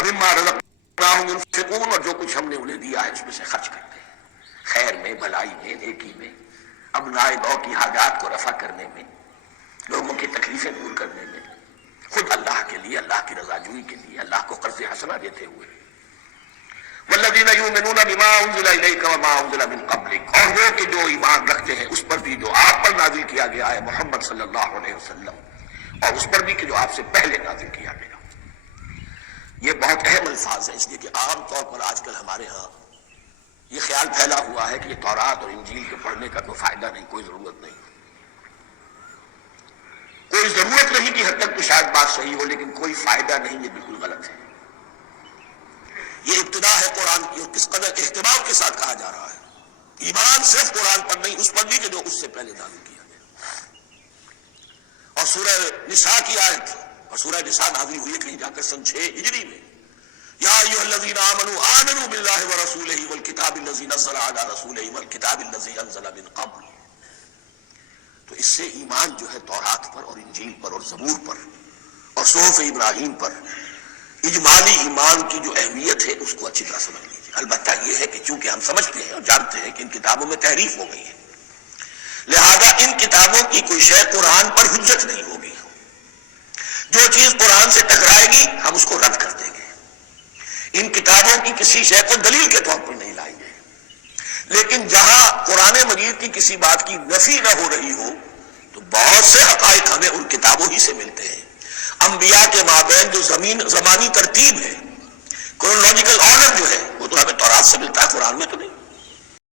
وَمِمَّا رَزَقْنَاهُمْ يُنْفِقُونَ، اور جو کچھ ہم نے انہیں دیا ہے اس میں سے خرچ کرتے ہیں، خیر میں، بھلائی میں، نیکی میں، ابنائے نو کی حاجات کو رفع کرنے میں، لوگوں کی تکلیفیں دور کرنے میں، خود اللہ کے لیے، اللہ کی رضا جوئی کے لیے، اللہ کو قرض حسنہ دیتے ہوئے۔ وَالَّذِينَ يُؤْمِنُونَ بِمَا أُنزِلَ إِلَيْكَ وَمَا أُنزِلَ مِن قَبْلِكَ، اور وہ کہ جو ایمان رکھتے ہیں اس پر بھی جو آپ پر نازل کیا گیا ہے محمد صلی اللہ علیہ وسلم، اور اس پر بھی کہ جو آپ سے پہلے نازل کیا گیا۔ یہ بہت اہم الفاظ ہیں، اس لیے کہ عام طور پر آج کل ہمارے ہاں یہ خیال پھیلا ہوا ہے کہ یہ تورات اور انجیل کے پڑھنے کا کوئی فائدہ نہیں، کوئی ضرورت نہیں، کوئی ضرورت نہیں کی حد تک تو شاید بات صحیح ہو، لیکن کوئی فائدہ نہیں، یہ بالکل غلط ہے۔ یہ ابتدا ہے قرآن کی، اور کس قدر اہتمام کے ساتھ کہا جا رہا ہے۔ ایمان صرف قرآن پر نہیں، اس پر بھی کہ جو اس سے پہلے نازل کیا گیا۔ اور سورہ نساء کی آیت، اور سورہ نساء نازل ہوئی ہے کہیں جا کر سن 6 ہجری میں، یا ایھا الذین آمنوا آمنوا باللہ ورسولہ والکتاب الذی نزل علی رسولہ والکتاب الذی انزل من قبل۔ تو اس سے ایمان جو ہے تورات پر اور انجیل پر اور زبور پر اور صحف ابراہیم پر، اجمالی ایمان کی جو اہمیت ہے اس کو اچھی طرح سمجھ لیجیے۔ البتہ یہ ہے کہ چونکہ ہم سمجھتے ہیں اور جانتے ہیں کہ ان کتابوں میں تحریف ہو گئی ہے، لہذا ان کتابوں کی کوئی شے قرآن پر حجت نہیں ہوگی۔ جو چیز قرآن سے ٹکرائے گی ہم اس کو رد کر دیں گے، ان کتابوں کی کسی شے کو دلیل کے طور پر نہیں لائیں گے۔ لیکن جہاں قرآن مجید کی کسی بات کی نفی نہ ہو رہی ہو تو بہت سے حقائق ہمیں ان کتابوں ہی سے ملتے ہیں۔ انبیاء کے مابین جو زمانی ترتیب ہے، کرونالوجیکل آرڈر جو ہے، وہ تو ہمیں تورات سے ملتا ہے، قرآن میں تو نہیں۔